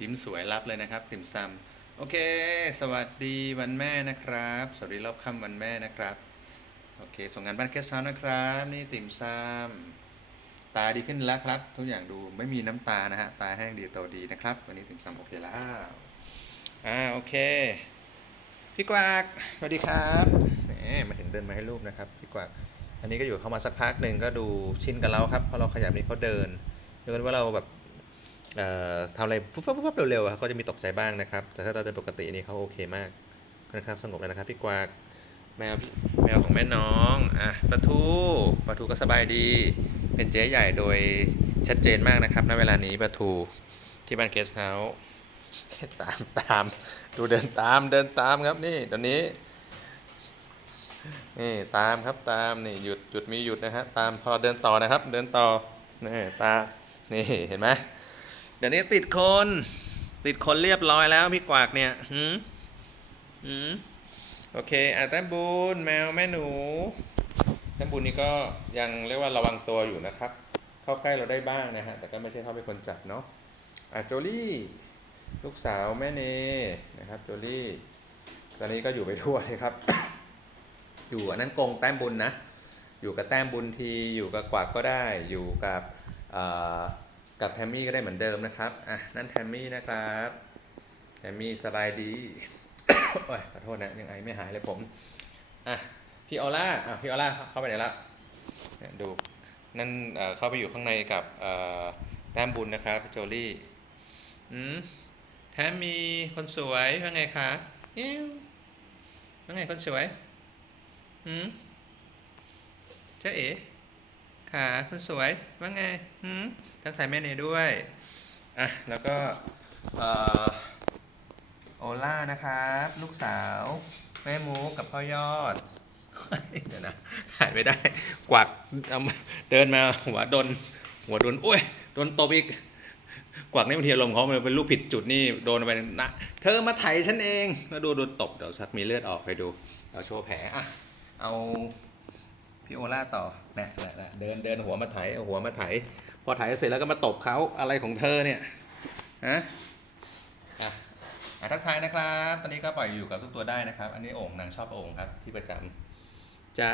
ยิ้มสวยรับเลยนะครับ ติ่มซำโอเค สวัสดีวันแม่นะครับ สวัสดีรอบค่ำวันแม่นะครับโอเค ส่งงานบ้านแคสเช้านะครับ นี่ติ่มซำตาดีขึ้นแล้วครับ ทุกอย่างดูไม่มีน้ำตานะฮะตาแห้งดีโตดีนะครับ วันนี้ติ่มซำโอเคแล้วอ่าโอเค พี่กวากสวัสดีครับแหมมาถึงเดินมาให้รูปนะครับพี่กวากอันนี้ก็อยู่เข้ามาสักพักหนึ่งก็ดูชินกับเราครับพราะเราขยับนี้เขาเดินยกเว้นว่าเราแบบ ทำอะไรปุ๊บปั๊บปุ๊บเร็วๆอะเขาจะมีตกใจบ้างนะครับ แต่ถ้าเราเดินปกตินี่เขาโอเคมากค่อนข้างสงบเลยนะครับพี่กวากแมวแมวของแม่น้องอะปลาทูปลาทูก็สบายดี เป็นเจ๊ใหญ่โดยชัดเจนมากนะครับณเวลานี้ปลาทูที่บ้านเกสเฮาส์ตามตามดูเดินตามเดินตามครับนี่ตอนนี้นี่ตามครับตามนี่หยุดหยุดมีหยุดนะฮะตามพอเราเดินต่อนะครับ เดินต่อนี่ตามนี่เห็นไหม ดี๋ยวนี้ติดคน ติดคนเรียบร้อยแล้วพี่กวากเนี่ยหืมหืมโอเคอะแต้มบุญแมวแม่หนูแต้มบุญนี่ก็ยังเรียกว่าระวังตัวอยู่นะครับ เข้าใกล้เราได้บ้างนะฮะแต่ก็ไม่ใช่เข้าเป็นคนจับเนาะอะโจลี่ลูกสาวแม่เนนะครับโจลี่ตอนนี้ก็อยู่ไปทั่วเลยครับ อยู่อันนั้นกงแต้มบุญนะ อยู่กับแต้มบุญที อยู่กับกวาดก็ได้ อยู่กับอ กับแทมมี่ก็ได้เหมือนเดิมนะครับ อะ นั่นแทมมี่นะครับแทมมี่สบายดี โอ้ย ขอโทษนะ ยังไงไม่หายเลยผม อะ พี่ออล่า อะ พี่ออล่าเข้าไปไหนละดู นั่นเข้าไปอยู่ข้างในกับแต้มบุญนะครับโจลี่ อืมแถมมี่คนสวยว่าไงคะอิ๊วว่าไงคนสวย อืมเจ๊เอ๋ ขาคนสวยว่าไงอืมทักทายแม่เนยด้วยอะแล้วก็โอล่านะครับ ลูกสาว แม่มูกับพ่อยอดเดี๋ยวนะถ่ายไม่ได้ กวักเอามาเดินมาหัวโดน หัวโดนโอ้ยโดนตบอีก กวักนี่บางทีอารมณ์เขาเป็นลูกผิดจุดนี่โดนไปนะเธอมาไถฉันเองแล้วดูโดนตบเดี๋ยวสักมีเลือดออกไปดูเราโชว์แผลอะเอา พี่โอล่าต่อนะนะนะเดินเดินหัวมาไถเอาหัวมาไถ พอไถเสร็จแล้วก็มาตบเขาอะไรของเธอเนี่ยฮะอะอะทักทายนะครับ ตอนนี้ก็ปล่อยอยู่กับทุกตัวได้นะครับ อันนี้โอ่งนางชอบโอ่งครับที่ประจำจ๋า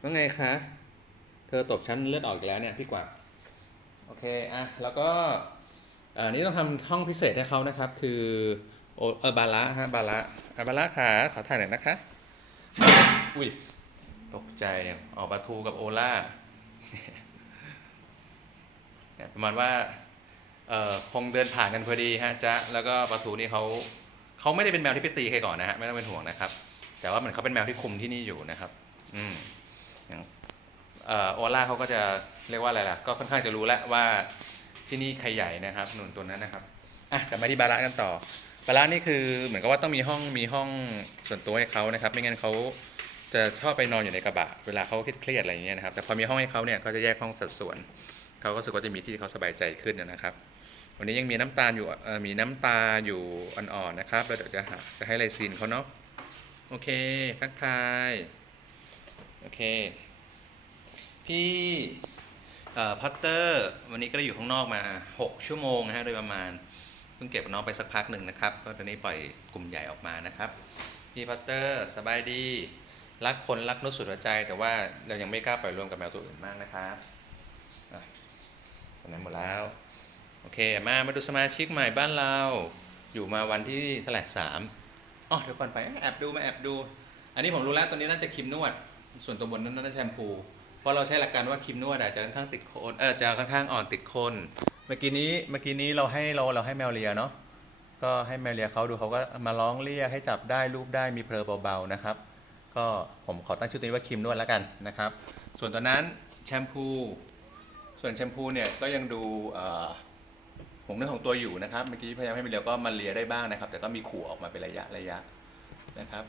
ว่าไงคะ เธอตบฉันเลือดออกอีกแล้วเนี่ยพี่กวางโอเคอะแล้วก็อ่อนี่ต้องทำห้องพิเศษให้เขานะครับ คือโอเออบาระฮะบาระอะบาระขาขอถ่ายหน่อยนะคะ อุ้ย ตกใจออกปลาทูกับโอล่าเนี่ยประมาณว่าเอ่อคงเดินผ่านกันพอดีฮะจ๊ะแล้วก็ปลาทูนี่เขาเขาไม่ได้เป็นแมวที่ไปตีใครก่อนนะฮะไม่ต้องเป็นห่วงนะครับ แต่ว่าเหมือนเขาเป็นแมวที่คุมที่นี่อยู่นะครับ อืมอย่างเอ่อโอล่าเขาก็จะเรียกว่าอะไรล่ะ ก็ค่อนข้างจะรู้แล้วว่าที่นี่ใครใหญ่นะครับหนุนตัวนั้นนะครับอะกลับมาที่บาระกันต่อบาระนี่คือเหมือนกับว่าต้องมีห้องมีห้องส่วนตัวให้เขานะครับ ไม่งั้นเขา จะชอบไปนอนอยู่ในกระบะเวลาเขาเครียดอะไรอย่างเงี้ยนะครับแต่พอมีห้องให้เขาเนี่ยก็จะแยกห้องสัดส่วนเขาก็รู้สึกว่าจะมีที่เขาสบายใจขึ้นนะครับ วันนี้ยังมีน้ำตาลอยู่อ่อมีน้ำตาอยู่อ่อนๆนะครับแล้วเดี๋ยวจะหาจะให้ไลซีนเขาเนาะโอเคทักทายโอเคพี่พัตเตอร์วันนี้ก็ได้อยู่ข้างนอกมา 6 ชั่วโมงนะฮะโดยประมาณเพิ่งเก็บน้องไปสักพักหนึ่งนะครับ ก็ตอนนี้ปล่อยกลุ่มใหญ่ออกมานะครับพี่พัตเตอร์สบายดี รักคนรักนุสุดหัวใจ แต่ว่าเรายังไม่กล้าปล่อยรวมกับแมวตัวอื่นมากนะครับตอนนั้นหมดแล้ว โอเค มามาดูสมาชิกใหม่บ้านเรา อยู่มาวันที่เท่าไหร่สามอ๋อเดี๋ยวก่อนไปแอบดูมาแอบดู อันนี้ผมรู้แล้วตัวนี้น่าจะครีมนวด ส่วนตัวบนนั้นน่าจะแชมพู เพราะเราใช้หลักการว่าครีมนวดอาจจะค่อนข้างติดโคนเออจะค่อนข้างอ่อนติดโคนเมื่อกี้นี้เมื่อกี้นี้เราให้เราเราให้แมวเลียเนาะก็ให้แมวเลียเขาดูเขาก็มาร้องเลียกให้จับได้รูปได้มีเพลอเบาๆนะครับ ก็ผมขอตั้งชื่อตัวนี้ว่าครีมนวดแล้วกันนะครับ ส่วนตัวนั้นแชมพู ส่วนแชมพูเนี่ยก็ยังดูผงเนื้อของตัวอยู่นะครับ เมื่อกี้พยายามให้แมวเลียก็มาเลียได้บ้างนะครับ แต่ก็มีขู่ออกมาเป็นระยะระยะนะครับ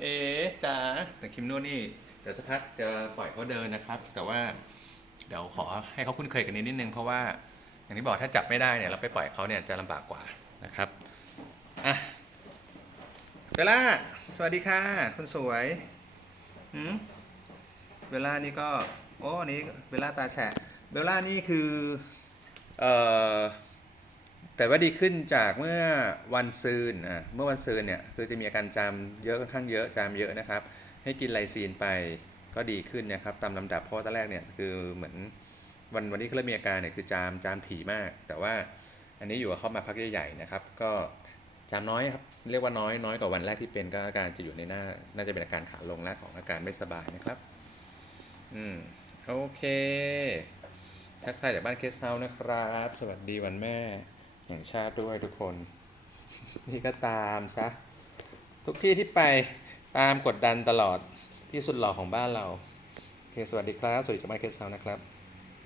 เอ๊ะจ๋าแต่ครีมนวดนี่เดี๋ยวสักพักจะปล่อยเขาเดินนะครับ แต่ว่าเดี๋ยวขอให้เขาคุ้นเคยกันนิดนิดนึงเพราะว่าอย่างที่บอกถ้าจับไม่ได้เนี่ยเราไปปล่อยเขาเนี่ยจะลำบากกว่านะครับอะเบลล่า สวัสดีค่ะคนสวยหืมเบลล่านี่ก็ โอ้อันนี้เบลล่าตาแฉะเบลล่านี่คือเอ่อแต่ว่าดีขึ้นจากเมื่อวันซืนอะเมื่อวันซืนเนี่ยคือจะมีอาการจามเยอะค่อนข้างเยอะจามเยอะนะครับ ให้กินไลซีนไปก็ดีขึ้นนะครับตามลำดับเพราะว่าตอนแรกเนี่ยคือเหมือนวันวันที่เขาเริ่มมีอาการเนี่ยคือจามจามถี่มาก แต่ว่าอันนี้อยู่กับเขามาพักใหญ่ๆนะครับ ก็จามน้อยครับ เรียกว่าน้อยน้อยกว่าวันแรกที่เป็นก็อาการจะอยู่ในหน้า น่าจะเป็นอาการขาลงแล้วของอาการไม่สบายนะครับ อืมโอเค ทักทายจากบ้านเคสเฮาส์นะครับ สวัสดีวันแม่ แห่งชาติด้วยทุกคน นี่ก็ตามซะ ทุกที่ที่ไปตามกดดันตลอดที่สุดหล่อของบ้านเรา โอเค สวัสดีครับ สวัสดีจากบ้านเคสเฮาส์นะครับ